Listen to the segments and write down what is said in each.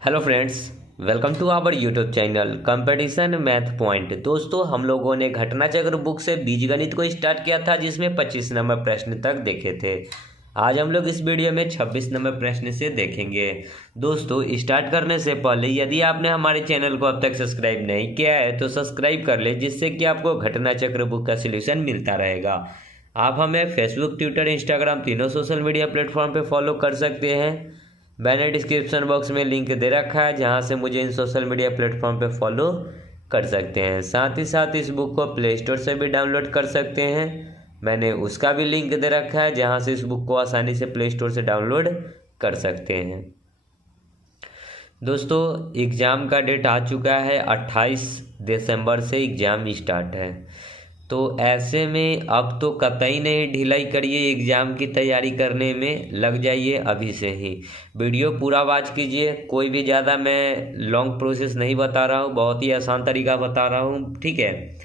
Hello friends, welcome to our YouTube channel competition math point. दोस्तों, हम लोगों ने घटना चक्र बुक से बीजगणित को स्टार्ट किया था, जिसमें 25 नंबर प्रश्न तक देखे थे। आज हम लोग इस वीडियो में 26 नंबर प्रश्न से देखेंगे। दोस्तों, स्टार्ट करने से पहले यदि आपने हमारे चैनल को अब तक सब्सक्राइब नहीं किया है तो सब्सक्राइब कर ले, जिससे कि आपको घटना चक्र बुक का सोल्यूशन मिलता रहेगा। आप हमें फेसबुक, ट्विटर, इंस्टाग्राम तीनों सोशल मीडिया प्लेटफॉर्म पर फॉलो कर सकते हैं। मैंने डिस्क्रिप्शन बॉक्स में लिंक दे रखा है, जहां से मुझे इन सोशल मीडिया प्लेटफॉर्म पे फॉलो कर सकते हैं। साथ ही साथ इस बुक को प्ले स्टोर से भी डाउनलोड कर सकते हैं। मैंने उसका भी लिंक दे रखा है, जहां से इस बुक को आसानी से प्ले स्टोर से डाउनलोड कर सकते हैं। दोस्तों, एग्ज़ाम का डेट आ चुका है, 28 दिसंबर से एग्ज़ाम स्टार्ट है। तो ऐसे में अब तो कतई नहीं ढिलाई करिए, एग्ज़ाम की तैयारी करने में लग जाइए अभी से ही। वीडियो पूरा वॉच कीजिए, कोई भी ज़्यादा मैं लॉन्ग प्रोसेस नहीं बता रहा हूँ, बहुत ही आसान तरीका बता रहा हूँ, ठीक है।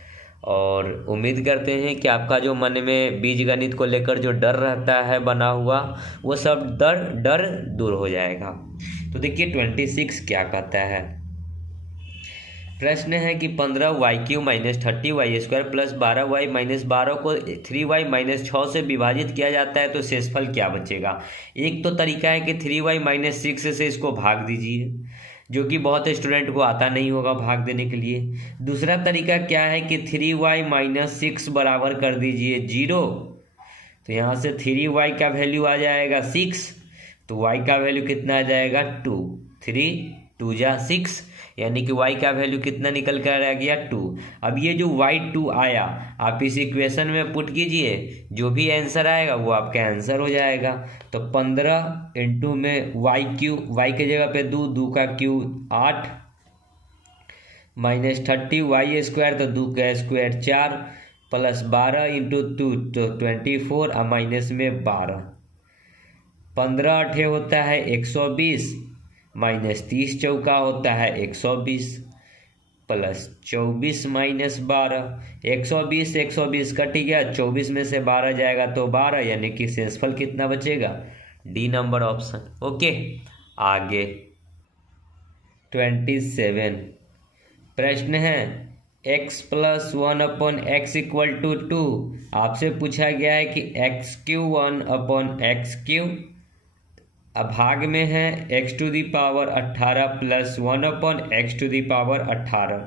और उम्मीद करते हैं कि आपका जो मन में बीजगणित को लेकर जो डर रहता है बना हुआ, वो सब डर दूर हो जाएगा। तो देखिए 26 क्या कहता है। प्रश्न है कि 15y³ minus 30y² plus 12y minus 12 को 3y माइनस 6 से विभाजित किया जाता है तो शेषफल क्या बचेगा। एक तो तरीका है कि 3y माइनस 6 से इसको भाग दीजिए, जो कि बहुत स्टूडेंट को आता नहीं होगा भाग देने के लिए। दूसरा तरीका क्या है कि 3y माइनस 6 बराबर कर दीजिए 0। तो यहाँ से 3y का वैल्यू आ जाएगा 6, तो y का वैल्यू कितना आ जाएगा 2। 3 2 जा 6, यानी कि y का वैल्यू कितना निकल कर आ गया 2। अब ये जो y2 आया, आप इस इक्वेशन में पुट कीजिए, जो भी आंसर आएगा वो आपका आंसर हो जाएगा। तो 15 इंटू में y³ के जगह पे 2, 2 का क्यूब 8 माइनस 30y² तो 2 का स्क्वायर 4 प्लस 12 इंटू 2 तो 24 और माइनस में 12। 15 8 होता है 120 माइनस 30 चौका होता है 120 प्लस 24 माइनस 12। 120 कट गया, 24 में से 12 जाएगा तो 12, यानी कि शेषफल कितना बचेगा, डी नंबर ऑप्शन। ओके, आगे 27 प्रश्न है x plus 1/x equal to 2। आपसे पूछा गया है कि x³ 1/x³, अब भाग में है x⁻18 प्लस 1/x⁻18।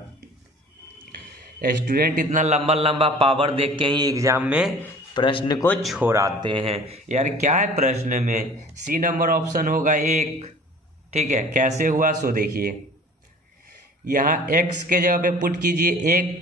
स्टूडेंट इतना लंबा लंबा पावर देख के ही एग्जाम में प्रश्न को छोड़ाते हैं। यार क्या है प्रश्न में, सी नंबर ऑप्शन होगा 1, ठीक है। कैसे हुआ सो देखिए, यहाँ x के जगह पे पुट कीजिए 1,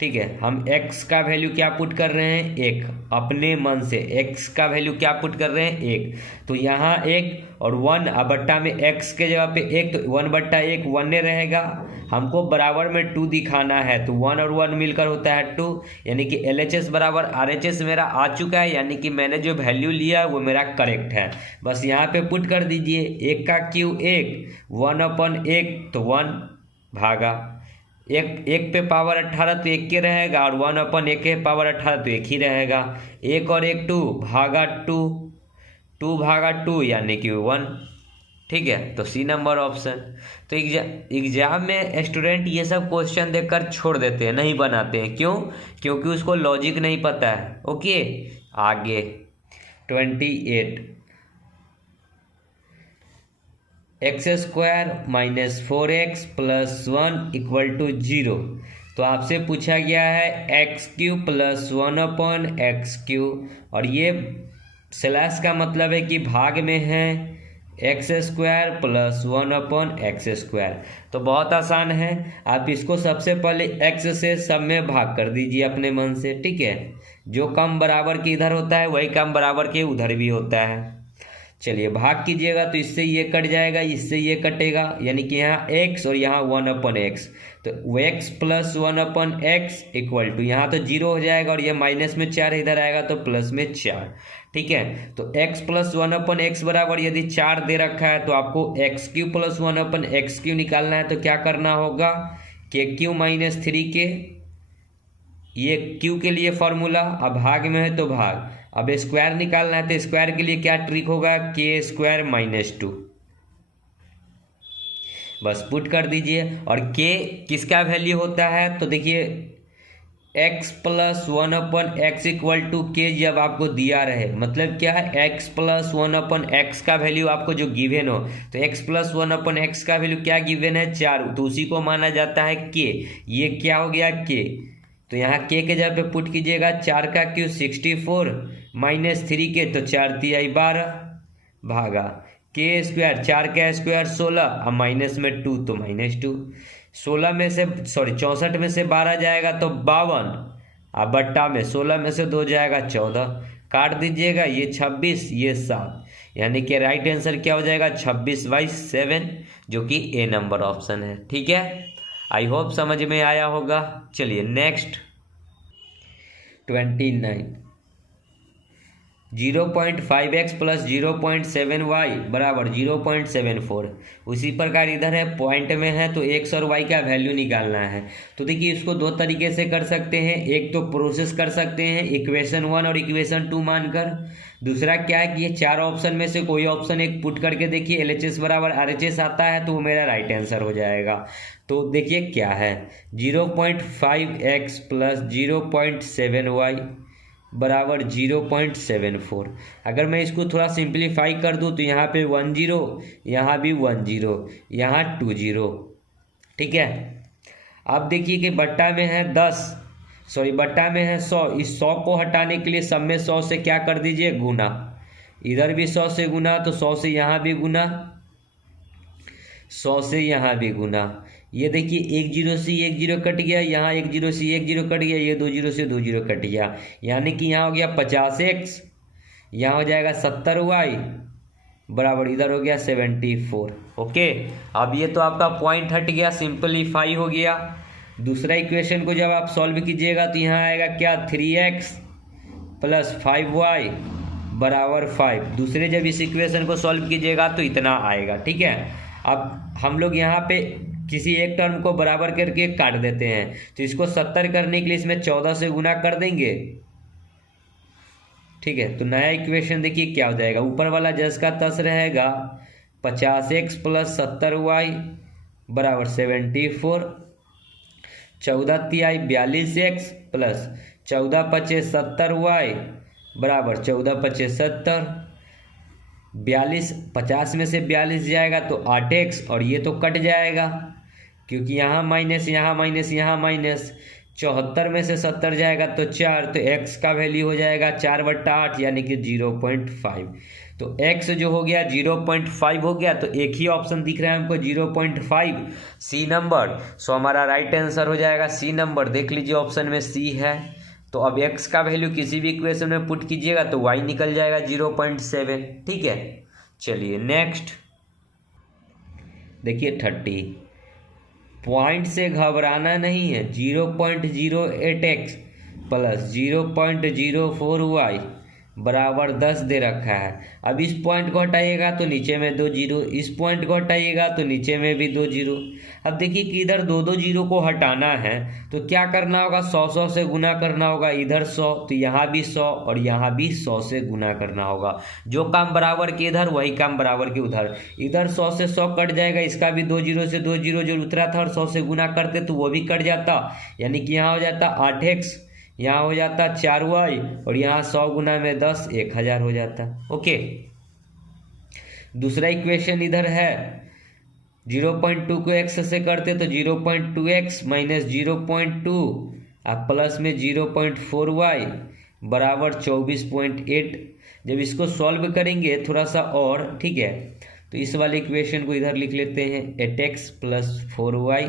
ठीक है। हम x का वैल्यू क्या पुट कर रहे हैं 1, अपने मन से x का वैल्यू क्या पुट कर रहे हैं 1। तो यहाँ 1 और 1 अब बट्टा में x के जगह पे 1, तो 1/1 1 रहेगा। हमको बराबर में 2 दिखाना है, तो 1 और 1 मिलकर होता है 2, यानी कि LHS बराबर RHS मेरा आ चुका है, यानी कि मैंने जो वैल्यू लिया वो मेरा करेक्ट है। बस यहाँ पे पुट कर दीजिए, 1 का क्यूब 1, 1/1 तो 1 भागा 1 पे पावर 18 तो 1 के रहेगा, और 1/1 के पावर 18 तो 1 ही रहेगा। 1 और 1 2 भागा 2, 2 भागा 2 यानी कि 1, ठीक है। तो सी नंबर ऑप्शन। तो एग्जाम में स्टूडेंट ये सब क्वेश्चन देखकर छोड़ देते हैं, नहीं बनाते हैं। क्यों? क्योंकि उसको लॉजिक नहीं पता है। ओके, आगे 28 x² minus 4x plus 1 equal to 0। तो आपसे पूछा गया है x³ प्लस 1/x³, और ये स्लैश का मतलब है कि भाग में है x² प्लस 1/x²। तो बहुत आसान है, आप इसको सबसे पहले x से सब में भाग कर दीजिए अपने मन से, ठीक है। जो कम बराबर के इधर होता है वही कम बराबर के उधर भी होता है। चलिए भाग कीजिएगा, तो इससे ये कट जाएगा, इससे ये कटेगा, यानी कि यहाँ x और यहाँ 1/x, तो x plus 1/x equal to, यहाँ तो 0 हो जाएगा, और ये माइनस में 4 इधर आएगा तो प्लस में 4, ठीक है। तो x प्लस 1/x बराबर यदि 4 दे रखा है तो आपको x³ प्लस 1/x³ निकालना है। तो क्या करना होगा कि q माइनस 3k, ये q के लिए फॉर्मूला, अब भाग में है तो भाग, अब स्क्वायर निकालना है तो स्क्वायर के लिए क्या ट्रिक होगा, k² - 2, बस पुट कर दीजिए। और के किसका वैल्यू होता है, तो देखिए x plus 1/x equal to के जब आपको दिया रहे, मतलब क्या है, x प्लस 1/x का वैल्यू आपको जो गिवन हो, तो x प्लस 1/x का वैल्यू क्या गिवन है, 4, तो उसी को माना जाता है के। ये क्या हो गया, के, तो यहाँ के जगह पे पुट कीजिएगा, 4 का क्यूब 64 माइनस 3 के, तो 4 तिहाई 12 भागा के स्क्वायर, 4 का स्क्वायर 16 और माइनस में 2 तो -2, 16 में से 64 में से 12 जाएगा तो 52, और बट्टा में 16 में से 2 जाएगा 14, काट दीजिएगा, ये 26 ये 7, यानी कि राइट आंसर क्या हो जाएगा 26/7, जो कि ए नंबर ऑप्शन है। ठीक है, आई होप समझ में आया होगा। चलिए नेक्स्ट 29, 0.5x प्लस 0.7y बराबर 0.74। उसी प्रकार इधर है, पॉइंट में है तो x और y का वैल्यू निकालना है। तो देखिए इसको दो तरीके से कर सकते हैं, एक तो प्रोसेस कर सकते हैं इक्वेशन 1 और इक्वेशन 2 मानकर। दूसरा क्या है कि ये 4 ऑप्शन में से कोई ऑप्शन एक पुट करके देखिए, LHS बराबर RHS आता है तो वो मेरा राइट आंसर हो जाएगा। तो देखिए क्या है, 0.5x प्लस 0.7y बराबर 0.74। अगर मैं इसको थोड़ा सिंप्लीफाई कर दूं तो यहाँ पे 1 0, यहाँ भी 1 0, यहाँ 2 0। ठीक है, अब देखिए कि बट्टा में है 10, बट्टा में है 100। इस 100 को हटाने के लिए सब में 100 से क्या कर दीजिए, गुना, इधर भी 100 से गुना, तो 100 से यहाँ भी गुना, 100 से यहाँ भी गुना। ये देखिए 1 0 से 1 0 कट गया, यहाँ 1 0 से 1 0 कट गया, ये 2 0 से 2 0 कट गया, यानी कि यहाँ हो गया 50x, यहाँ हो जाएगा 70y बराबर, इधर हो गया 74। ओके, अब ये तो आपका पॉइंट हट गया, सिंपलीफाई हो गया। दूसरा इक्वेशन को जब आप सॉल्व कीजिएगा तो यहाँ आएगा क्या, 3x प्लस 5y बराबर 5। दूसरे जब इस इक्वेशन को सॉल्व कीजिएगा तो इतना आएगा। ठीक है, अब हम लोग यहाँ पे किसी एक टर्म को बराबर करके काट देते हैं, तो इसको 70 करने के लिए इसमें 14 से गुना कर देंगे। ठीक है, तो नया इक्वेशन देखिए क्या हो जाएगा, ऊपर वाला जस का तस रहेगा, 50x प्लस 70y बराबर 74, 14 तिहाई 42x प्लस 14 पचे 70y बराबर 14 पचे 70, 42, 50 में से 42 जाएगा तो 8x, और ये तो कट जाएगा क्योंकि यहाँ माइनस यहाँ माइनस यहाँ माइनस, 74 में से 70 जाएगा तो 4, तो x का वैल्यू हो जाएगा 4/8 यानी कि 0.5। तो x जो हो गया 0.5 हो गया, तो एक ही ऑप्शन दिख रहा है हमको 0.5, सी नंबर। सो हमारा राइट आंसर हो जाएगा सी नंबर। देख लीजिए ऑप्शन में सी है। तो अब x का वैल्यू किसी भी इक्वेशन में पुट कीजिएगा तो y निकल जाएगा 0.7। ठीक है, चलिए नेक्स्ट देखिए 30, पॉइंट से घबराना नहीं है, 0.08x प्लस 0.04y बराबर 10 दे रखा है। अब इस पॉइंट को हटाइएगा तो नीचे में 2 जीरो, इस पॉइंट को हटाइएगा तो नीचे में भी 2 जीरो। अब देखिए कि इधर 2 जीरो को हटाना है तो क्या करना होगा, 100 से गुना करना होगा, इधर 100 तो यहाँ भी 100 और यहाँ भी 100 से गुना करना होगा। जो काम बराबर के इधर वही काम बराबर के उधर, इधर 100 से 100 कट जाएगा, इसका भी 2 जीरो से 2 जीरो जो उतरा था और 100 से गुना करते तो वो भी कट जाता, यानी कि यहाँ हो जाता 8x, यहाँ हो जाता 4y और यहाँ 100 गुना में 10 1000 हो जाता। ओके, दूसरा इक्वेशन इधर है, 0.2 को x से करते तो 0.2x माइनस 0.2 अब प्लस में 0.4y बराबर 24.8। जब इसको सॉल्व करेंगे थोड़ा सा और, ठीक है, तो इस वाले इक्वेशन को इधर लिख लेते हैं, 8x प्लस 4y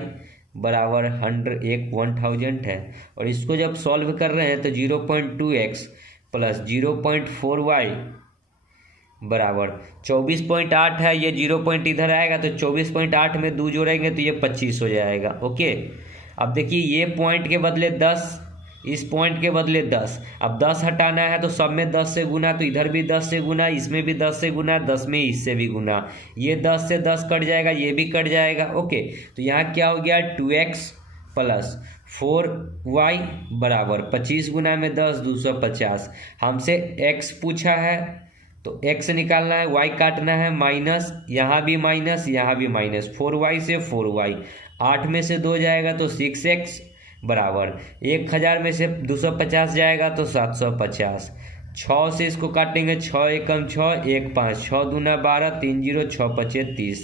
बराबर 1000 है। और इसको जब सॉल्व कर रहे हैं तो 0.2x प्लस 0.4y बराबर 24.8 है। ये 0 पॉइंट इधर आएगा तो 24.8 में 2 जोड़ेंगे तो ये 25 हो जाएगा। ओके, अब देखिए ये पॉइंट के बदले 10, इस पॉइंट के बदले 10, अब 10 हटाना है तो सब में 10 से गुना, तो इधर भी 10 से गुना, इसमें भी 10 से गुना, 10 में इससे भी गुना, ये 10 से 10 कट जाएगा, ये भी कट जाएगा। ओके, तो यहाँ क्या हो गया, 2x प्लस 4y बराबर 25 गुना में 10 250। हमसे x पूछा है तो x निकालना है, y काटना है, माइनस, यहाँ भी माइनस, यहाँ भी माइनस, 4y से 4y, 8 में से 2 जाएगा तो 6x बराबर 1000 में से 250 जाएगा तो 750। 6 से इसको काटेंगे, 6 एकम 6, 1 5, 6 दूना 12, 3 0, 6 पचे 30,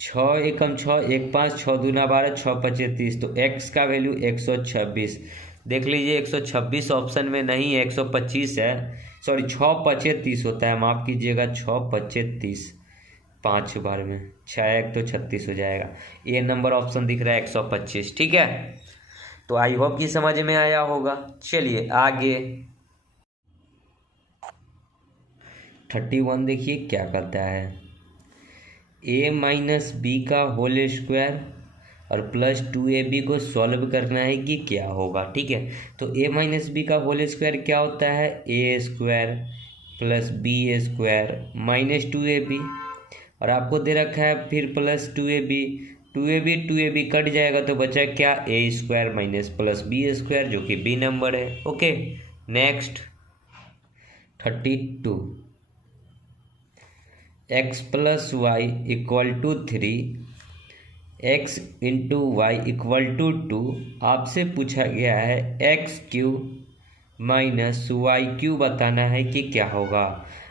6 एकम 6, 1 5, 6 दूना 12, 6 पचे 30। तो x का वैल्यू 126। देख लीजिए 126 ऑप्शन में नहीं है, 125 है, सॉरी 6 पचे 30 होता है, माफ़ कीजिएगा, 6 पचे 30, 5 बार में 6 1 तो 36 हो जाएगा। ये नंबर ऑप्शन दिख रहा है 125। ठीक है, तो आई होप कि समझ में आया होगा। चलिए आगे 31 देखिए क्या करता है, a माइनस बी का होल स्क्वायर और प्लस 2ab को सॉल्व करना है कि क्या होगा। ठीक है, तो a माइनस बी का होल स्क्वायर क्या होता है, a square plus B square minus 2ab, और आपको दे रखा है फिर प्लस 2ab कट जाएगा तो बचा क्या, a square minus plus B square जो कि b नंबर है। Okay, next 32, x plus Y equal to 3, x into Y equal to 2। आपसे पूछा गया है X cube minus Y cube बताना है कि क्या होगा।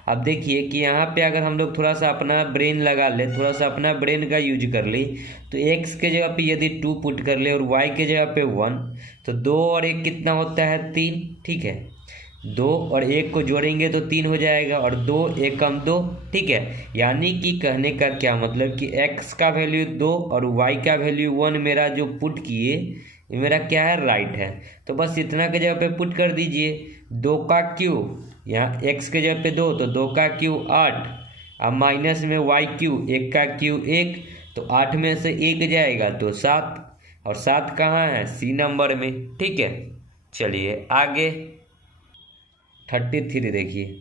अब देखिए कि यहाँ पे अगर हम लोग थोड़ा सा अपना ब्रेन लगा ले, थोड़ा सा अपना ब्रेन का यूज कर ली, तो x के जगह पे यदि 2 पुट कर ले और y के जगह पे 1, तो 2 और 1 कितना होता है, 3। ठीक है, 2 और 1 को जोड़ेंगे तो 3 हो जाएगा, और 2 1 कम 2। ठीक है, यानी कि कहने का क्या मतलब कि x का वैल्यू 2 और y का वैल्यू 1 मेरा जो पुट किए ये मेरा क्या है, राइट है। तो बस इतना के जगह पे पुट कर दीजिए, 2 का क्यूब, यहाँ x के जगह पे 2 तो 2 का क्यूब 8, अब माइनस में y क्यूब, 1 का क्यूब 1, तो 8 में से 1 जाएगा तो 7, और 7 कहाँ है, सी नंबर में। ठीक है, चलिए आगे 33 देखिए,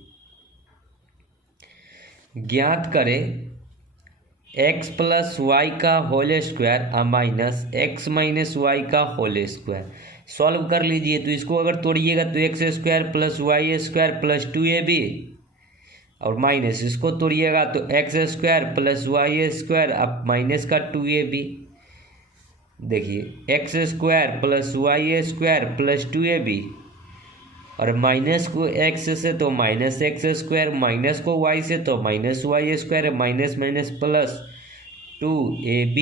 ज्ञात करें x प्लस वाई का whole square minus x minus Y का होल स्क्वायर। सॉल्व कर लीजिए, तो इसको अगर तोड़िएगा तो X square plus Y square plus 2ab, और माइनस इसको तोड़िएगा तो X square plus Y square अब माइनस का 2ab। देखिए X square plus Y square plus 2ab, और माइनस को x से तो माइनस एक्स स्क्वायर, माइनस को y से तो minus Y square, minus minus plus 2ab।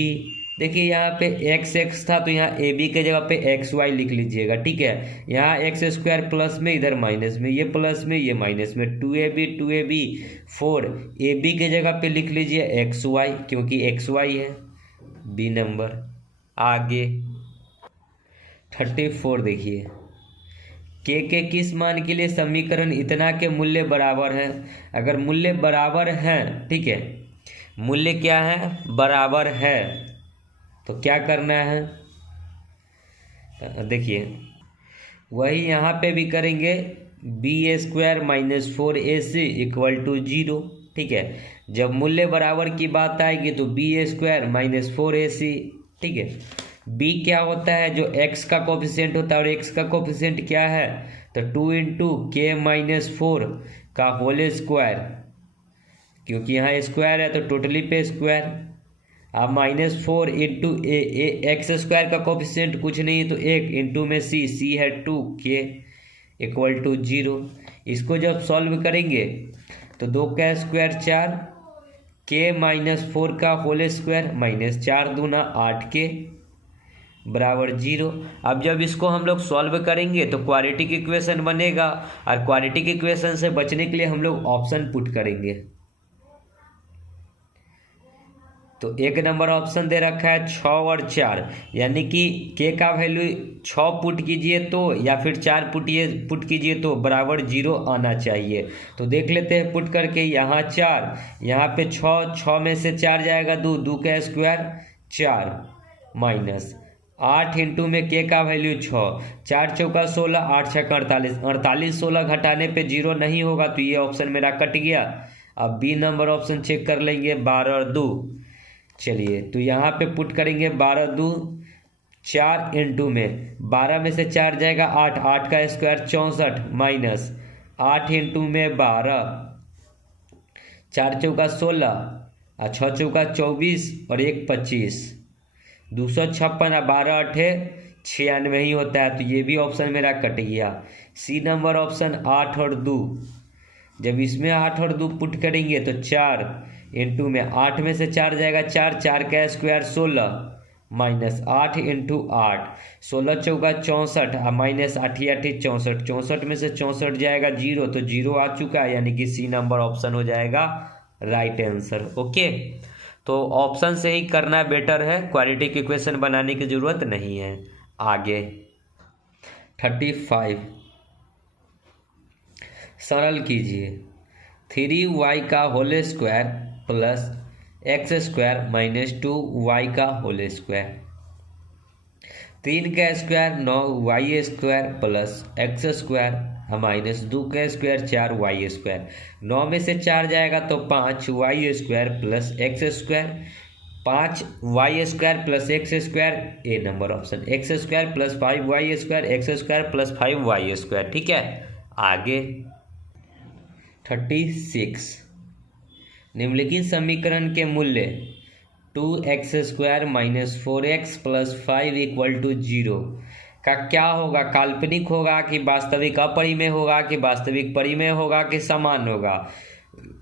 देखिए यहाँ पे x था तो यहाँ ab के जगह पे xy लिख लीजिएगा। ठीक है, यहाँ एक्स स्क्वायर प्लस में, इधर माइनस में, ये प्लस में ये माइनस में, 2ab 4, ab के जगह पे लिख लीजिए xy क्योंकि xy है, b नंबर। आगे 34 देखिए, के किस मान के लिए समीकरण इतना के मूल्य बराबर है। अगर मूल्य बराबर हैं, ठीक है, मूल्य क्या है, बराबर है, तो क्या करना है, देखिए वही यहाँ पे भी करेंगे, B square minus 4ac equal to 0। ठीक है, जब मूल्य बराबर की बात आएगी तो बी स्क्वायर माइनस 4ac। ठीक है, b क्या होता है, जो x का कोफिशिएंट होता है, और x का कोफिशिएंट क्या है, तो 2 इंटू के माइनस 4 का होल स्क्वायर, क्योंकि यहाँ स्क्वायर है तो टोटली पे स्क्वायर, अब माइनस 4 इंटू एक्स स्क्वायर का कोफिशिएंट कुछ नहीं तो 1 इंटू में सी है 2, के इक्वल टू 0। इसको जब सॉल्व करेंगे तो 2 का स्क्वायर 4, के माइनस 4 का होल स्क्वायर माइनस 4 दूना 8 के बराबर 0। अब जब इसको हम लोग सॉल्व करेंगे तो क्वाड्रेटिक इक्वेशन बनेगा, और क्वाड्रेटिक इक्वेशन से बचने के लिए हम लोग ऑप्शन पुट करेंगे। तो एक नंबर ऑप्शन दे रखा है 6 और 4, यानी कि के का वैल्यू 6 पुट कीजिए तो, या फिर 4 पुट कीजिए तो बराबर 0 आना चाहिए। तो देख लेते हैं पुट करके, यहाँ 4, यहाँ पे 6 में से 4 जाएगा 2 का स्क्वायर 4 माइनस 8 इंटू में के का वैल्यू 6, 4 चौका 16, 8 छक्का 48, 48 16 घटाने पे 0 नहीं होगा, तो ये ऑप्शन मेरा कट गया। अब बी नंबर ऑप्शन चेक कर लेंगे, 12 और 2। चलिए तो यहाँ पे पुट करेंगे 12 2, 4 इंटू में 12 में से 4 जाएगा 8, 8 का स्क्वायर 64 माइनस 8 इंटू में 12, 4 चौका 16 और 6 चौका 24 और 1 25, 256 और 12 अठे 96 ही होता है। तो ये भी ऑप्शन मेरा कट गया। सी नंबर ऑप्शन 8 और 2। जब इसमें 8 और 2 पुट करेंगे तो 4 इंटू में 8 में से 4 जाएगा 4, 4 का स्क्वायर 16 माइनस 8 इंटू 8, 16 चौका 64 और माइनस 8 8 64, 64 में से 64 जाएगा 0, तो 0 आ चुका है, यानी कि सी नंबर ऑप्शन हो जाएगा राइट आंसर। ओके, तो ऑप्शन से ही करना बेटर है, क्वाड्रेटिक इक्वेशन बनाने की ज़रूरत नहीं है। आगे 35 सरल कीजिए। 3y का whole square plus x square minus 2y का होल स्क्वायर, 3 का square 9y square plus x square minus 2 का स्क्वायर 4y स्क्वायर, 9 में से 4 जाएगा तो 5y square plus x square, 5y square plus x square, A number option, x square plus 5y square, x square plus 5y square. ठीक है, आगे 36 निम्नलिखित समीकरण के मूल्य 2x square minus 4x plus 5 equal to 0 का क्या होगा? काल्पनिक होगा कि वास्तविक अपरिमेय होगा कि वास्तविक परिमेय होगा कि समान होगा?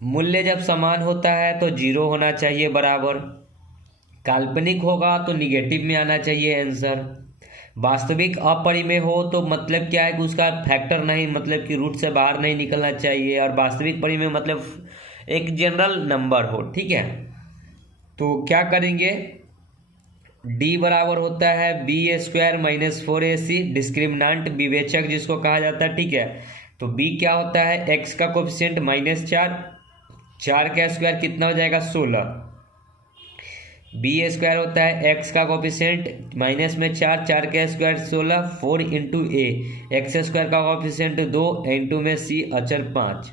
मूल्य जब समान होता है तो 0 होना चाहिए बराबर, काल्पनिक होगा तो निगेटिव में आना चाहिए आंसर, वास्तविक अपरिमेय हो तो मतलब क्या है कि उसका फैक्टर नहीं, मतलब कि रूट से बाहर नहीं निकलना चाहिए, और वास्तविक परिमेय मतलब एक जनरल नंबर हो। ठीक है, तो क्या करेंगे, d बराबर होता है बी स्क्वायर माइनस 4ac, डिस्क्रिमिनांट विवेचक जिसको कहा जाता है। ठीक है, तो b क्या होता है, x का कोफिशिएंट -4, 4 का स्क्वायर कितना हो जाएगा 16, बी स्क्वायर होता है x का कोफिशिएंट माइनस में 4, 4 का स्क्वायर 16, 4 इंटू ए, एक्स स्क्वायर का कोफिशिएंट 2 इंटू में c अचर 5,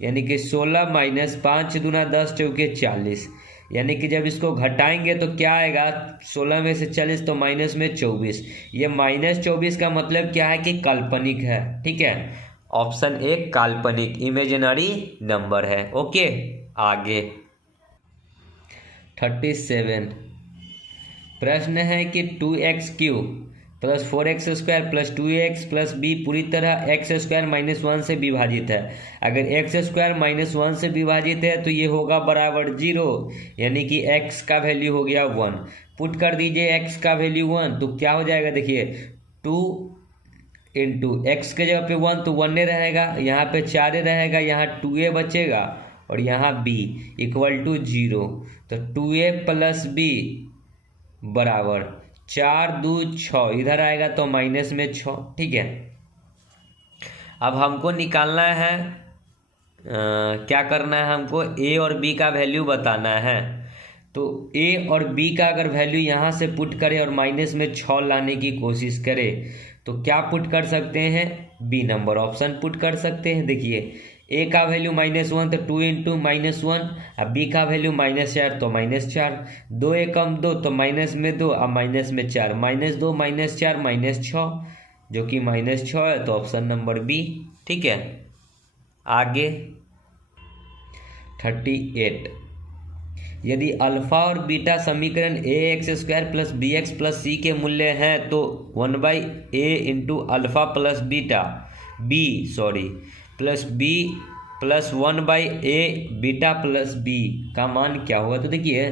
यानी कि 16 माइनस 5 दूना 10 चौके 40, यानी कि जब इसको घटाएंगे तो क्या आएगा, 16 में से 40 तो माइनस में 24, ये -24 का मतलब क्या है कि काल्पनिक है। ठीक है, ऑप्शन ए काल्पनिक इमेजिनरी नंबर है। ओके, आगे 37 प्रश्न है कि 2x³ plus 4x square plus 2x plus b पूरी तरह x स्क्वायर माइनस 1 से विभाजित है। अगर x स्क्वायर -1 से विभाजित है तो ये होगा बराबर 0, यानी कि x का वैल्यू हो गया 1। पुट कर दीजिए x का वैल्यू 1, तो क्या हो जाएगा, देखिए 2 इंटू एक्स के जगह पे 1 तो 1 रहेगा, यहाँ पे 4 रहेगा, यहाँ 2a बचेगा और यहाँ b इक्वल टू 0, तो 2a प्लस b बराबर 4 2 6, इधर आएगा तो माइनस में 6। ठीक है, अब हमको निकालना है क्या करना है, हमको a और b का वैल्यू बताना है। तो a और b का अगर वैल्यू यहाँ से पुट करें और माइनस में 6 लाने की कोशिश करें तो क्या पुट कर सकते हैं, b नंबर ऑप्शन पुट कर सकते हैं। देखिए a का वैल्यू -1 तो 2 इंटू -1, अब b का वैल्यू -4 तो -4, 2 एकम 2 तो माइनस में 2, अब माइनस में 4, -2 -4 -6, जो कि -6 है, तो ऑप्शन नंबर बी। ठीक है, आगे 38 यदि अल्फा और बीटा समीकरण ax² plus bx plus c के मूल्य हैं तो 1/a into alpha plus beta plus b plus 1/a beta plus b का मान क्या होगा। तो देखिए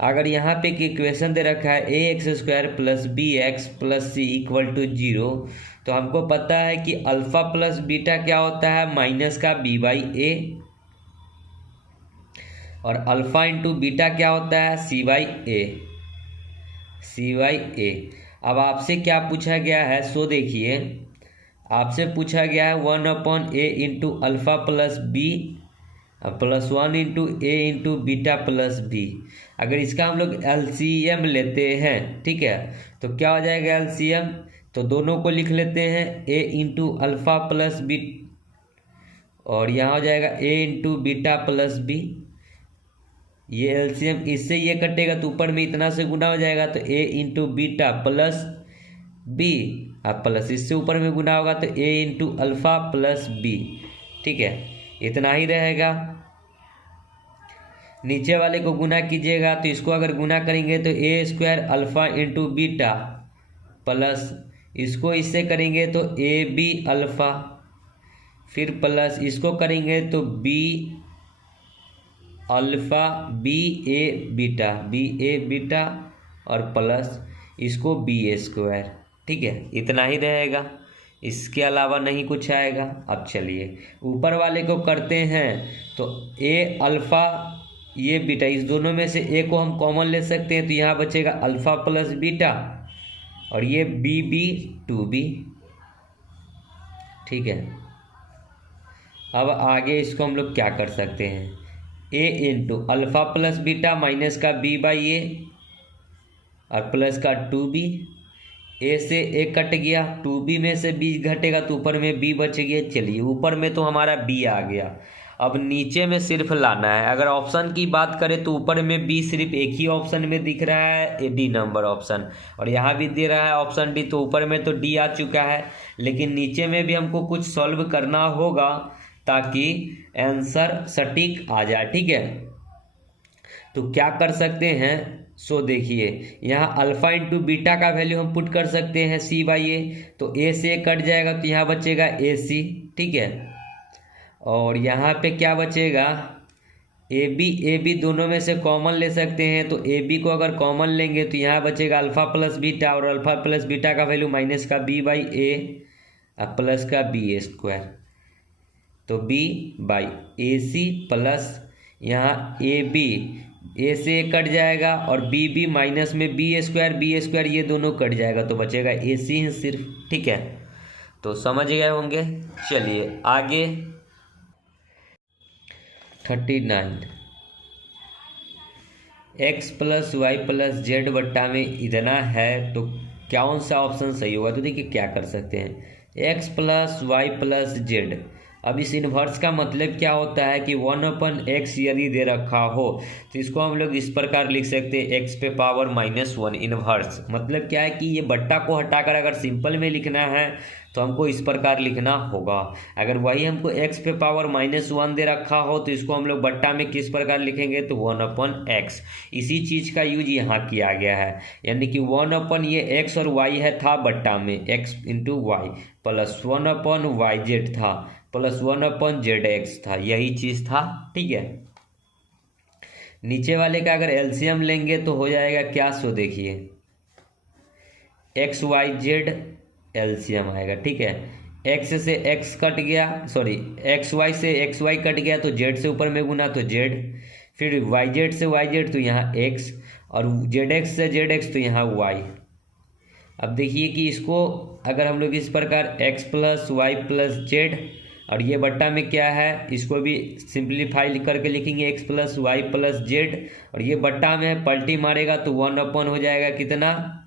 अगर यहाँ पे एक इक्वेशन दे रखा है ax² plus bx plus c equal to 0, तो हमको पता है कि अल्फा प्लस बीटा क्या होता है, माइनस का b/a, और अल्फा इंटू बीटा क्या होता है, c/a। अब आपसे क्या पूछा गया है, सो देखिए आपसे पूछा गया है 1/a into alpha plus b plus 1 into a into beta plus b। अगर इसका हम लोग LCM लेते हैं, ठीक है, तो क्या हो जाएगा LCM, तो दोनों को लिख लेते हैं a into alpha plus b और यहाँ हो जाएगा a into beta plus b। ये LCM इससे ये कटेगा तो ऊपर में इतना से गुना हो जाएगा, तो a into beta plus b, अब प्लस इससे ऊपर में गुना होगा तो a into alpha plus b। ठीक है, इतना ही रहेगा। नीचे वाले को गुना कीजिएगा तो इसको अगर गुना करेंगे तो A square alpha into beta plus इसको इससे करेंगे तो ए बी अल्फ़ा, फिर प्लस इसको करेंगे तो B alpha B A beta और प्लस इसको बी ए स्क्वायर। ठीक है, इतना ही रहेगा, इसके अलावा नहीं कुछ आएगा। अब चलिए ऊपर वाले को करते हैं तो ए अल्फ़ा ये बीटा, इस दोनों में से ए को हम कॉमन ले सकते हैं तो यहाँ बचेगा अल्फ़ा प्लस बीटा और ये बी बी टू बी। ठीक है, अब आगे इसको हम लोग क्या कर सकते हैं, A into alpha plus beta minus का बी बाई ए और प्लस का टू बी। ए से ए कट गया, टू बी में से बी घटेगा तो ऊपर में बी बच गया। चलिए ऊपर में तो हमारा बी आ गया, अब नीचे में सिर्फ लाना है। अगर ऑप्शन की बात करें तो ऊपर में बी सिर्फ एक ही ऑप्शन में दिख रहा है, डी नंबर ऑप्शन, और यहाँ भी दे रहा है ऑप्शन डी, तो ऊपर में तो डी आ चुका है। लेकिन नीचे में भी हमको कुछ सॉल्व करना होगा ताकि आंसर सटीक आ जाए। ठीक है, तो क्या कर सकते हैं, सो देखिए यहाँ अल्फ़ा इंटू बीटा का वैल्यू हम पुट कर सकते हैं सी बाई ए, तो ए से ए कट जाएगा तो यहाँ बचेगा ए सी। ठीक है, और यहाँ पे क्या बचेगा, ए बी दोनों में से कॉमन ले सकते हैं, तो ए बी को अगर कॉमन लेंगे तो यहाँ बचेगा अल्फ़ा प्लस बीटा और अल्फ़ा प्लस बीटा का वैल्यू माइनस का बी बाई ए और प्लस का बी ए स्क्वायर, तो B by A C plus यहाँ ए बी, ए से ए कट जाएगा और बी बी माइनस में बी स्क्वायर ये दोनों कट जाएगा तो बचेगा ए सी ही सिर्फ। ठीक है, तो समझ गए होंगे। चलिए आगे 39, X plus Y plus Z बट्टा में इतना है तो कौन सा ऑप्शन सही होगा। तो देखिए क्या कर सकते हैं, X plus Y plus Z. अब इस इन्वर्स का मतलब क्या होता है कि 1/x यदि दे रखा हो तो इसको हम लोग इस प्रकार लिख सकते हैं x पे पावर -1 इन्वर्स। मतलब क्या है कि ये बट्टा को हटाकर अगर सिंपल में लिखना है तो हमको इस प्रकार लिखना होगा। अगर वही हमको x पे पावर -1 दे रखा हो तो इसको हम लोग बट्टा में किस प्रकार लिखेंगे तो 1/x। इसी चीज़ का यूज यहाँ किया गया है, यानी कि 1/ ये x और y है था बट्टा में x into Y plus 1/yz था प्लस 1/zx था, यही चीज़ था। ठीक है, नीचे वाले का अगर एलसीएम लेंगे तो हो जाएगा क्या, सो देखिए XYZ एलसीएम आएगा। ठीक है, x से x कट गया, सॉरी XY से XY कट गया तो z से ऊपर में गुना तो z, फिर YZ से YZ तो यहाँ x और ZX से ZX तो यहाँ y। अब देखिए कि इसको अगर हम लोग इस प्रकार x plus Y plus Z और ये बट्टा में क्या है इसको भी सिंप्लीफाई करके लिखेंगे x plus Y plus Z, और ये बट्टा में पलटी मारेगा तो 1/ हो जाएगा कितना,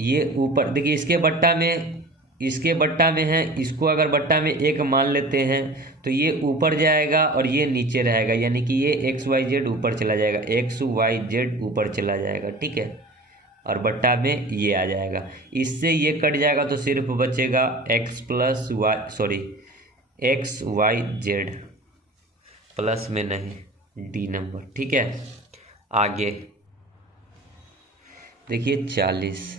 ये ऊपर देखिए इसके बट्टा में है, इसको अगर बट्टा में 1 मान लेते हैं तो ये ऊपर जाएगा और ये नीचे रहेगा, यानी कि ये XYZ ऊपर चला जाएगा, XYZ ऊपर चला जाएगा। ठीक है, और बट्टा में ये आ जाएगा, इससे ये कट जाएगा तो सिर्फ बचेगा XYZ प्लस में नहीं डी नंबर। ठीक है, आगे देखिए 40,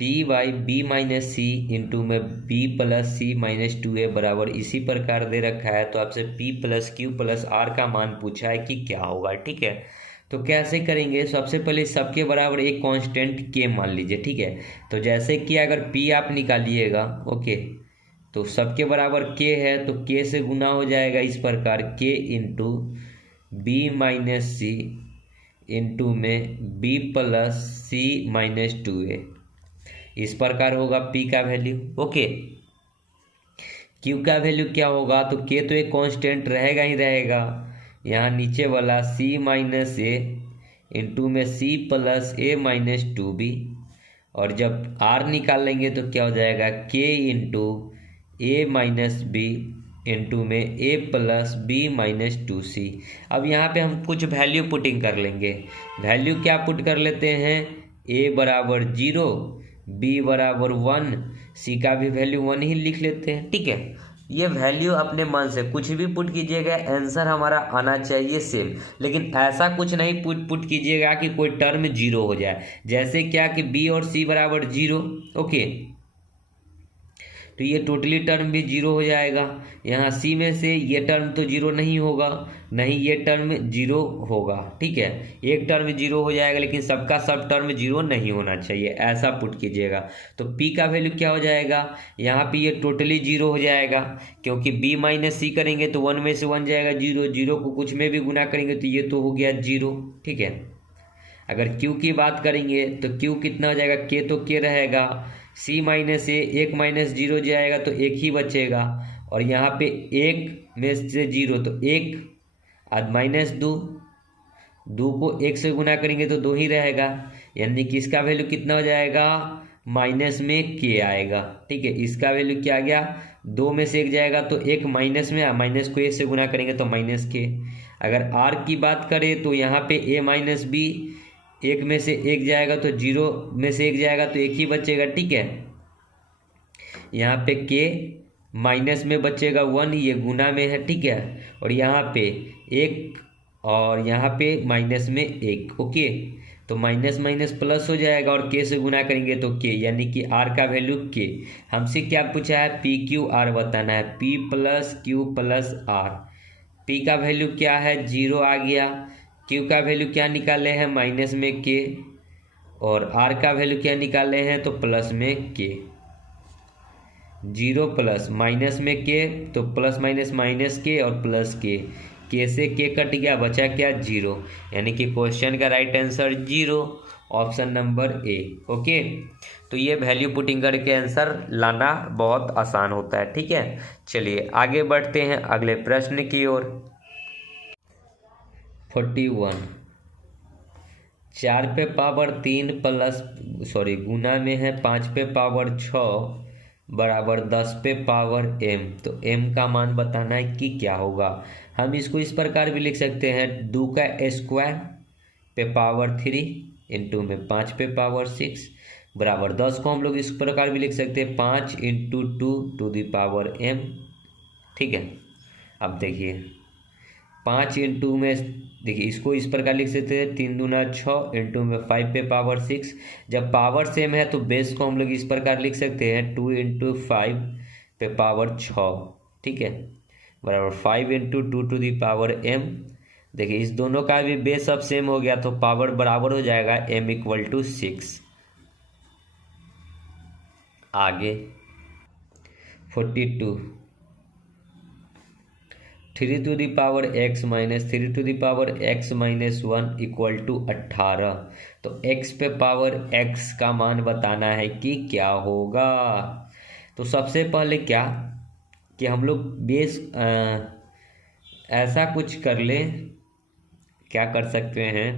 P by B minus C into में B plus C minus 2a बराबर इसी प्रकार दे रखा है, तो आपसे p plus Q plus R का मान पूछा है कि क्या होगा। ठीक है, तो कैसे करेंगे, सबसे पहले सबके बराबर एक कांस्टेंट k मान लीजिए। ठीक है, तो जैसे कि अगर p आप निकालिएगा, ओके, तो सबके बराबर k है तो k से गुना हो जाएगा इस प्रकार, k into B minus C into में b plus C minus 2a, इस प्रकार होगा p का वैल्यू। ओके, q का वैल्यू क्या होगा, तो k तो एक कांस्टेंट रहेगा ही रहेगा, यहाँ नीचे वाला c माइनस ए इंटू में c plus a minus 2b, और जब r निकालेंगे तो क्या हो जाएगा k into a minus b into में a plus b minus 2c। अब यहाँ पे हम कुछ वैल्यू पुटिंग कर लेंगे। वैल्यू क्या पुट कर लेते हैं, a बराबर 0, b बराबर 1, सी का भी वैल्यू 1 ही लिख लेते हैं। ठीक है, ये वैल्यू अपने मन से कुछ भी पुट कीजिएगा, आंसर हमारा आना चाहिए सेम। लेकिन ऐसा कुछ नहीं पुट कीजिएगा कि कोई टर्म जीरो हो जाए। जैसे क्या कि बी और सी बराबर जीरो, ओके, तो ये टोटली टर्म भी जीरो हो जाएगा। यहाँ सी में से ये टर्म तो जीरो नहीं होगा, नहीं ये टर्म जीरो होगा। ठीक है, एक टर्म जीरो हो जाएगा लेकिन सबका सब टर्म जीरो नहीं होना चाहिए, ऐसा पुट कीजिएगा। तो पी का वैल्यू क्या हो जाएगा, यहाँ पे ये टोटली जीरो हो जाएगा, क्योंकि बी माइनस सी करेंगे तो 1 में से 1 जाएगा जीरो, जीरो को कुछ में भी गुना करेंगे तो ये तो हो गया जीरो। ठीक है, अगर क्यू की बात करेंगे तो क्यू कितना हो जाएगा, के तो के रहेगा, सी माइनस ए, एक माइनस जीरो जाएगा तो एक ही बचेगा, और यहाँ पे एक में से जीरो तो एक, आज माइनस दो, दो को एक से गुना करेंगे तो दो ही रहेगा, यानी कि इसका वैल्यू कितना हो जाएगा, माइनस में के आएगा। ठीक है, इसका वैल्यू क्या आ गया, दो में से एक जाएगा तो एक माइनस में, माइनस को एक से गुना करेंगे तो माइनस के। अगर आर की बात करें तो यहाँ पे ए माइनस बी, एक में से एक जाएगा तो जीरो में से एक जाएगा तो एक ही बचेगा। ठीक है, यहाँ पे के माइनस में बचेगा 1, ये गुना में है। ठीक है, और यहाँ पे एक और यहाँ पे माइनस में एक, ओके, तो माइनस माइनस प्लस हो जाएगा और के से गुना करेंगे तो के, यानी कि आर का वैल्यू के। हमसे क्या पूछा है, पी क्यू आर बताना है, P plus Q plus R. P का वैल्यू क्या है, जीरो आ गया, क्यू का वैल्यू क्या निकाले हैं, माइनस में के, और आर का वैल्यू क्या निकाले हैं तो प्लस में के। जीरो प्लस माइनस में के तो प्लस माइनस माइनस के और प्लस के से के कट गया, बचा क्या, जीरो, यानी कि क्वेश्चन का right answer zero, option number A. Okay, तो ये वैल्यू पुटिंग करके आंसर लाना बहुत आसान होता है। ठीक है, चलिए आगे बढ़ते हैं अगले प्रश्न की ओर। 41, 4 पे पावर 3 प्लस गुना में है 5 पे पावर 6 बराबर 10 पे पावर m। तो m का मान बताना है कि क्या होगा। हम इसको इस प्रकार भी लिख सकते हैं, 2 का स्क्वायर पे पावर 3 इंटू में 5 पे पावर 6 बराबर 10 को हम लोग इस प्रकार भी लिख सकते हैं, 5 into 2 to the power m। ठीक है, अब देखिए 5 इंटू में, देखिए इसको इस प्रकार लिख सकते हैं, 3 दूना 6 इंटू में 5 पे पावर 6। जब पावर सेम है तो बेस को हम लोग इस प्रकार लिख सकते हैं, 2 इंटू 5 पे पावर 6। ठीक है, बराबर 5 into 2 to the power m। देखिए इस दोनों का भी बेस अब सेम हो गया तो पावर बराबर हो जाएगा m इक्वल टू 6। आगे 42, 3 to the power x minus 3 to the power x minus 1 equal to 18। तो x पे पावर x का मान बताना है कि क्या होगा। तो सबसे पहले क्या कि हम लोग बेस ऐसा कुछ कर लें, क्या कर सकते हैं,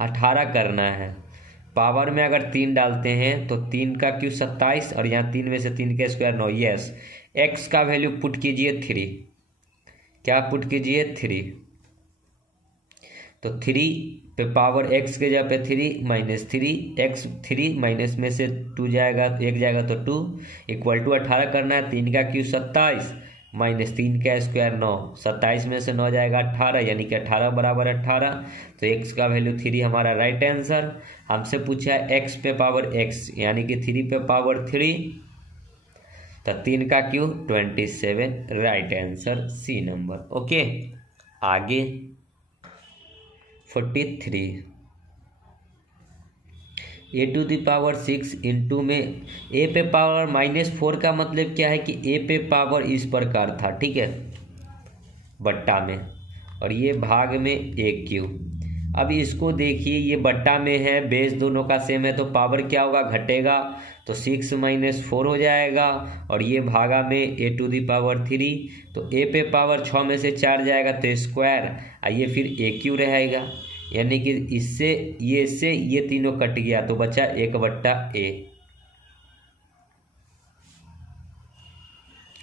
18 करना है। पावर में अगर 3 डालते हैं तो 3 का क्यू 27 और यहाँ 3 में से 3 का स्क्वायर 9। यस, x का वैल्यू पुट कीजिए 3, क्या पुट कीजिए 3, तो 3 पे पावर x के जगह पे 3 माइनस 3 x, 3 माइनस में से 2 जाएगा, 1 जाएगा तो 2 इक्वल टू 18 करना है। 3 का क्यू 27 माइनस 3 का स्क्वायर 9, 27 में से 9 जाएगा 18, यानी कि 18 बराबर 18। तो x का वैल्यू 3 हमारा राइट आंसर। हमसे पूछा है x पे पावर x, यानी कि 3 पे पावर 3, तो 3 का cube 27, right answer C number. Okay, आगे 43, A to the power 6 into में ए पे पावर -4 का मतलब क्या है कि ए पे पावर इस प्रकार था। ठीक है, बट्टा में, और ये भाग में ए क्यू। अब इसको देखिए, ये बट्टा में है, बेस दोनों का सेम है तो पावर क्या होगा, घटेगा, तो 6 माइनस 4 हो जाएगा, और ये भागा में ए टू दी पावर 3, तो ए पे पावर 6 में से 4 जाएगा तो स्क्वायर, आइए फिर ए क्यू रहेगा, यानी कि इससे ये तीनों कट गया तो बचा 1/a।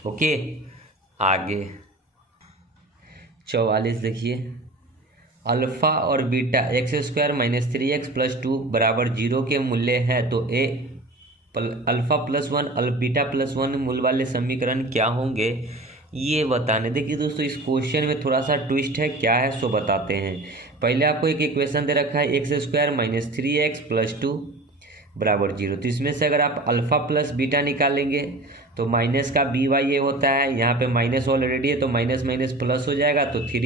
ओके, आगे 44 देखिए, अल्फा और बीटा x² - 3x + 2 बराबर 0 के मूल्य है तो a alpha plus one beta plus one मूल वाले समीकरण क्या होंगे ये बताने। देखिए दोस्तों, इस क्वेश्चन में थोड़ा सा ट्विस्ट है, क्या है सो बताते हैं। पहले आपको एक इक्वेशन दे रखा है X square minus 3x plus 2 बराबर 0। तो इसमें से अगर आप अल्फा प्लस बीटा निकालेंगे तो माइनस का बी वाई ए होता है, यहाँ पे माइनस ऑलरेडी है तो माइनस माइनस प्लस हो जाएगा, तो 3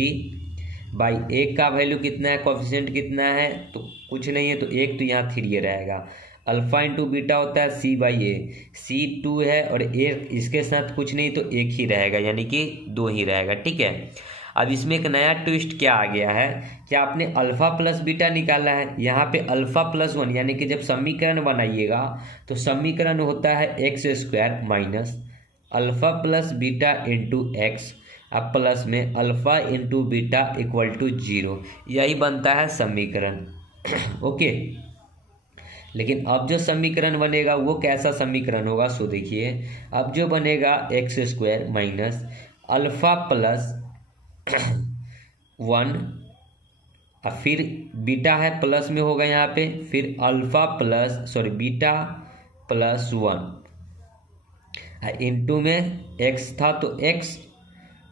एक का वैल्यू कितना है, कोफिशिएंट कितना है, तो कुछ नहीं है तो एक, तो यहाँ 3 रहेगा। अल्फा इंटू बीटा होता है C/A, C 2 है और एक इसके साथ कुछ नहीं तो एक ही रहेगा, यानी कि 2 ही रहेगा। ठीक है, अब इसमें एक नया ट्विस्ट क्या आ गया है कि आपने अल्फा प्लस बीटा निकाला है, यहाँ पे अल्फा प्लस वन, यानी कि जब समीकरण बनाइएगा तो समीकरण होता है X square minus alpha plus beta into X, अब प्लस में alpha into beta equal to 0, यही बनता है समीकरण। ओके, लेकिन अब जो समीकरण बनेगा वो कैसा समीकरण होगा सो देखिए। अब जो बनेगा x square minus alpha plus 1, अब फिर बीटा है प्लस में होगा यहाँ पे, फिर alpha plus beta plus 1 into में एक्स था तो एक्स,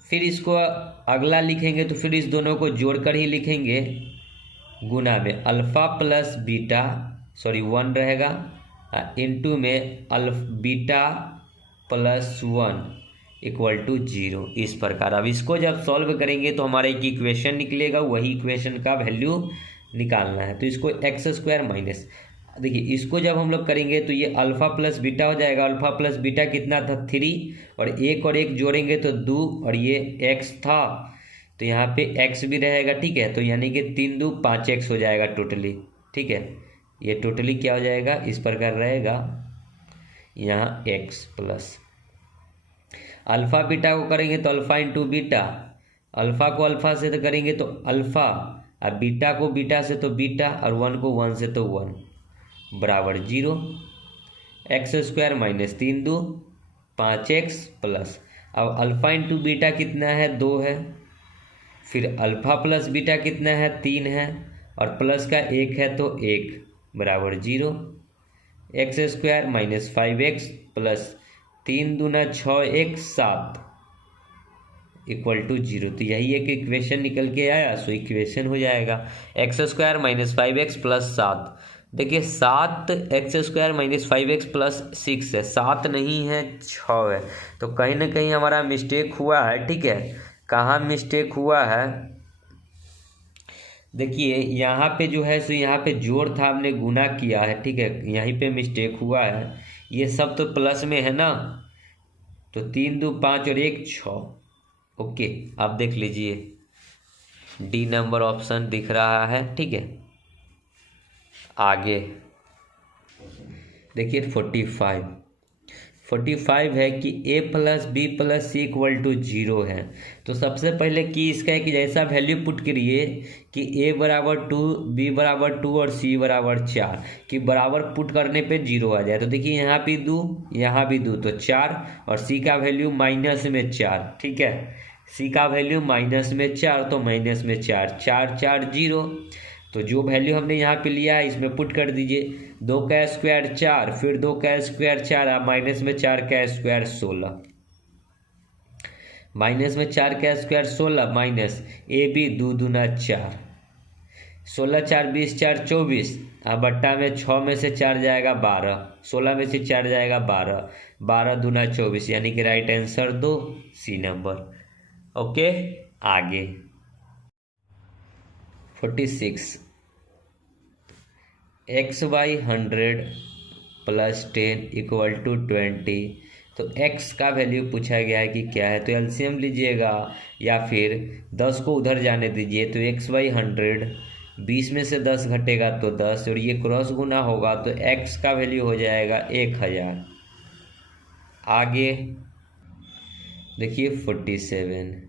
फिर इसको अगला लिखेंगे तो फिर इस दोनों को जोड़कर ही लिखेंगे, गुना में अल्फा प्लस बीटा 1 रहेगा इंटू में बीटा प्लस 1 इक्वल टू 0, इस प्रकार। अब इसको जब सॉल्व करेंगे तो हमारा एक इक्वेशन निकलेगा, वही इक्वेशन का वैल्यू निकालना है। तो इसको एक्स स्क्वायर माइनस, देखिए इसको जब हम लोग करेंगे तो ये अल्फा प्लस बीटा हो जाएगा। अल्फा प्लस बीटा कितना था 3, और एक जोड़ेंगे तो 2, और ये एक्स था तो यहाँ पे एक्स भी रहेगा। ठीक है, तो यानी कि 3 2 5x हो जाएगा टोटली। ठीक है, ये टोटली क्या हो जाएगा, इस प्रकार रहेगा, यहाँ x प्लस अल्फा बीटा को करेंगे तो अल्फा इंटू बीटा, अल्फा को अल्फा से तो करेंगे तो अल्फा, और बीटा को बीटा से तो बीटा, और 1 को 1 से तो 1 बराबर 0। X square minus 3 2 5x plus, अब अल्फा इंटू बीटा कितना है 2 है, फिर अल्फा प्लस बीटा कितना है 3 है, और प्लस का 1 है तो 1 बराबर 0। X square minus 5x plus 3 दूना 6x 7 इक्वल टू 0, तो यही एक इक्वेशन निकल के आया, सो इक्वेशन हो जाएगा x square minus 5x plus 7। देखिए 7 x square minus 5x plus 6 है, 7 नहीं है 6 है, तो कहीं ना कहीं हमारा मिस्टेक हुआ है। ठीक है, कहाँ मिस्टेक हुआ है, देखिए यहाँ पे जो है सो यहाँ पे जोड़ था, हमने गुना किया है। ठीक है, यहीं पे मिस्टेक हुआ है, ये सब तो प्लस में है ना, तो 3 2 5 और 1 6। ओके, आप देख लीजिए डी नंबर ऑप्शन दिख रहा है। ठीक है, आगे देखिए 45 है कि a plus B plus C equal to 0 है। तो सबसे पहले कि इसका है कि जैसा वैल्यू पुट करिए कि a बराबर 2, b बराबर 2 और c बराबर 4, कि बराबर पुट करने पे 0 आ जाए। तो देखिए यहाँ भी 2 यहाँ भी 2 तो 4, और c का वैल्यू माइनस में 4। ठीक है, c का वैल्यू माइनस में 4 तो माइनस में 4 4 4 0, तो जो वैल्यू हमने यहाँ पे लिया है इसमें पुट कर दीजिए। 2 का स्क्वायर 4, फिर 2 का स्क्वायर 4, माइनस में 4 का स्क्वायर 16, माइनस में 4 का स्क्वायर 16, माइनस ए बी 2 दूना 4, 16 4 20 4 24, अब बट्टा में 6 में से 4 जाएगा 12, 16 में से 4 जाएगा 12, 12 दूना 24, यानी कि right answer 2 C number. Okay, आगे 46 XY 100 प्लस 10 इक्वल टू 20। तो x का वैल्यू पूछा गया है कि क्या है, तो एलसीएम लीजिएगा या फिर 10 को उधर जाने दीजिए। तो XY 100, 20 में से 10 घटेगा तो 10, और ये क्रॉस गुना होगा तो x का वैल्यू हो जाएगा 1000। आगे देखिए 47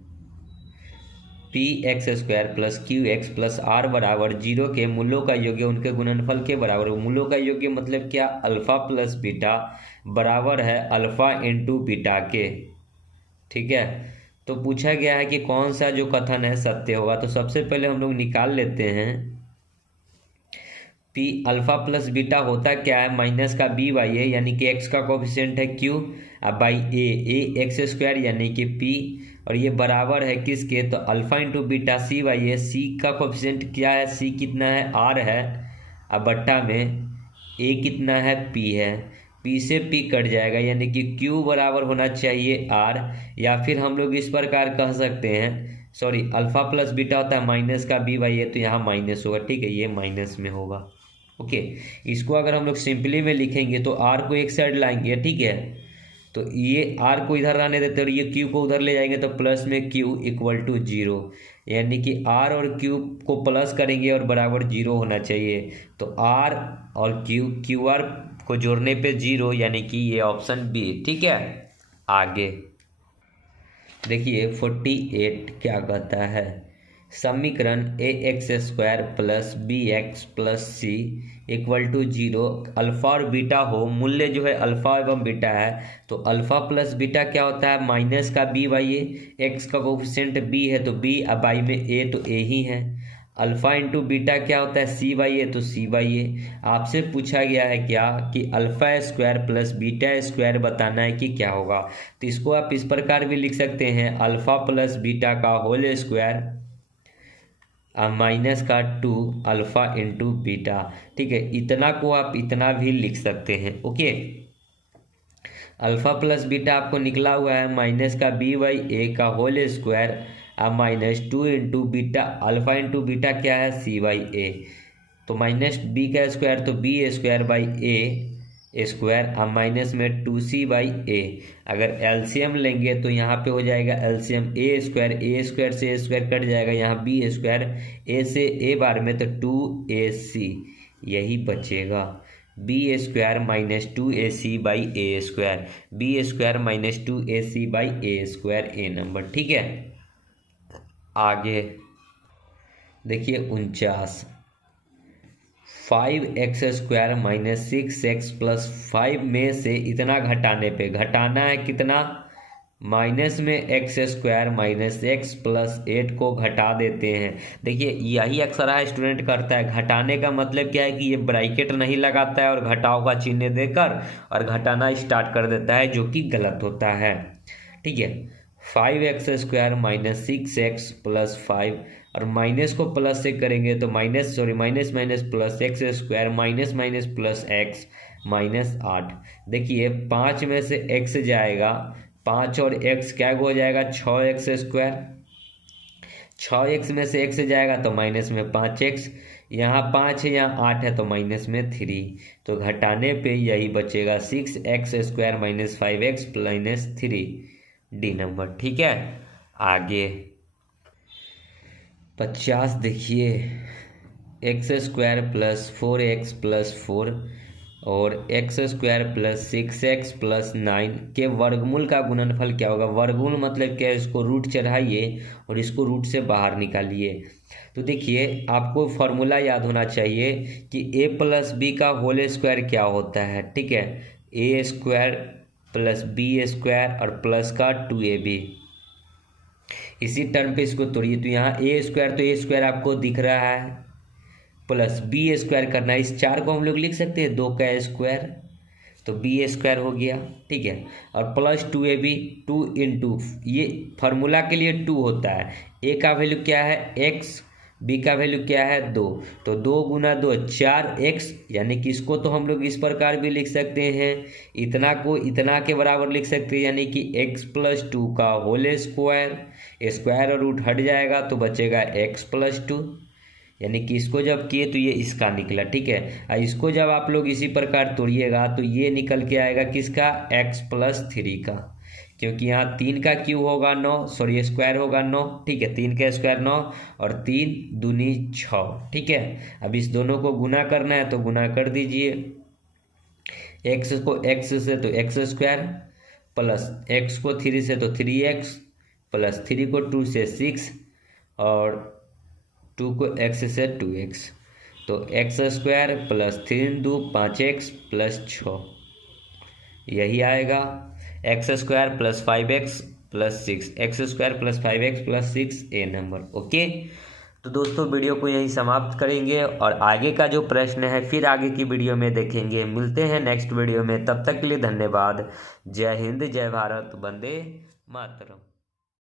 px square plus qx plus r बराबर 0 के मूलों का योग्य उनके गुणनफल के बराबर। मूलों का योग्य मतलब क्या, अल्फा प्लस बीटा बराबर है अल्फा इंटू बीटा के। ठीक है, तो पूछा गया है कि कौन सा जो कथन है सत्य होगा। तो सबसे पहले हम लोग निकाल लेते हैं पी अल्फा प्लस बीटा होता क्या है, माइनस का बी बाई ए यानी कि एक्स का कोफिशिएंट है क्यू, अब बाई ए एक्स स्क्वायर यानी कि पी, और ये बराबर है किसके, तो alpha into beta C by A, C का कोफिशिएंट क्या है, सी कितना है, आर है, अब बट्टा में ए कितना है, पी है, पी से पी कट जाएगा यानी कि क्यू बराबर होना चाहिए आर, या फिर हम लोग इस प्रकार कह सकते हैं, सॉरी अल्फा प्लस बीटा होता है माइनस का बी बाई ए, तो यहाँ माइनस होगा, ठीक है, ये माइनस में होगा। ओके, इसको अगर हम लोग सिंपली में लिखेंगे तो आर को एक साइड लाएंगे, ठीक है, तो ये आर को इधर रहने देते और ये क्यू को उधर ले जाएंगे, तो प्लस में क्यू इक्वल टू जीरो, यानी कि आर और क्यू को प्लस करेंगे और बराबर जीरो होना चाहिए, तो आर और क्यू आर को जोड़ने पे जीरो, यानी कि ये ऑप्शन बी, ठीक है। आगे देखिए 48 क्या कहता है, समीकरण A X square plus B X plus C equal to zero, alpha और बीटा हो, मूल्य जो है अल्फा एवं बीटा है, तो अल्फा प्लस बीटा क्या होता है, माइनस का बी बाई ए, एक्स का कोफिशिएंट बी है तो बी, अब बाई में ए तो ए ही है, अल्फा इंटू बीटा क्या होता है, सी बाई ए तो सी बाई ए। आपसे पूछा गया है क्या कि alpha square plus beta square बताना है कि क्या होगा, तो इसको आप इस प्रकार भी लिख सकते हैं, अल्फा प्लस बीटा का होल स्क्वायर माइनस का 2 अल्फा इंटू बीटा, ठीक है, इतना को आप इतना भी लिख सकते हैं। ओके, अल्फा प्लस बीटा आपको निकला हुआ है माइनस का बी बाई ए का होल स्क्वायर अब minus 2 into beta, alpha into beta क्या है, सी बाई ए, तो माइनस बी का स्क्वायर तो B square by A square, अब माइनस में 2c बाई ए, अगर एलसीएम लेंगे तो यहाँ पे हो जाएगा एलसीएम ए स्क्वायर से ए स्क्वायर कट जाएगा, यहाँ बी स्क्वायर ए से ए बार में तो 2ac, यही बचेगा B square minus 2ac by A square, B square minus 2ac by A square, A number, ठीक है। आगे देखिए 49, 5x square minus 6x plus 5 में से इतना घटाने पे, घटाना है कितना, माइनस में x square minus x plus 8 को घटा देते हैं। देखिए यही अक्सर स्टूडेंट करता है, घटाने का मतलब क्या है कि ये ब्रैकेट नहीं लगाता है और घटाव का चिन्ह देकर और घटाना स्टार्ट कर देता है, जो कि गलत होता है, ठीक है। 5x square minus 6x plus 5 और माइनस को प्लस से करेंगे तो minus minus plus x square minus plus x minus 8। देखिए 5 में से x जाएगा, 5 और x क्या हो जाएगा, 6x स्क्वायर, 6x में से x जाएगा तो माइनस में 5x, यहाँ 5 है यहाँ 8 है तो माइनस में 3, तो घटाने पे यही बचेगा 6x square minus 5x minus 3, D number, ठीक है। आगे 50 देखिए, X square plus 4x plus 4 और x square plus 6x plus 9 के वर्गमूल का गुणनफल क्या होगा। वर्गमूल मतलब क्या है, इसको रूट चढ़ाइए और इसको रूट से बाहर निकालिए। तो देखिए आपको फॉर्मूला याद होना चाहिए कि a प्लस बी का होल स्क्वायर क्या होता है, ठीक है, ए स्क्वायर प्लस बी स्क्वायर और प्लस का 2ab, इसी टर्म पे इसको तोड़िए तो यहाँ ए स्क्वायर तो ए स्क्वायर आपको दिख रहा है, प्लस बी स्क्वायर करना है, इस 4 को हम लोग लिख सकते हैं 2 का स्क्वायर तो बी स्क्वायर हो गया, ठीक है, और प्लस 2ab, 2 इंटू, ये फार्मूला के लिए 2 होता है, ए का वैल्यू क्या है x, बी का वैल्यू क्या है 2, तो 2 गुना 2 4x, यानी कि इसको तो हम लोग इस प्रकार भी लिख सकते हैं, इतना को इतना के बराबर लिख सकते हैं, यानी कि x प्लस 2 का होल स्क्वायर, स्क्वायर और रूट हट जाएगा तो बचेगा x प्लस 2, यानी कि इसको जब किए तो ये इसका निकला, ठीक है। और इसको जब आप लोग इसी प्रकार तोड़िएगा तो ये निकल के आएगा किसका, x प्लस 3 का, क्योंकि यहाँ 3 का क्यूब होगा 9, सॉरी स्क्वायर होगा 9, ठीक है, 3 का स्क्वायर 9 और 3 दूनी 6, ठीक है। अब इस दोनों को गुना करना है तो गुना कर दीजिए, x को x से तो x स्क्वायर प्लस x को 3 से तो 3x प्लस 3 को 2 से 6 और 2 को x से 2x, तो x square plus 3 2 5x plus 6, यही आएगा x square plus 5x plus 6, x square plus 5x plus 6, ए नंबर, ओके। तो दोस्तों वीडियो को यहीं समाप्त करेंगे और आगे का जो प्रश्न है फिर आगे की वीडियो में देखेंगे। मिलते हैं नेक्स्ट वीडियो में, तब तक के लिए धन्यवाद। जय हिंद, जय भारत, वंदे मातरम।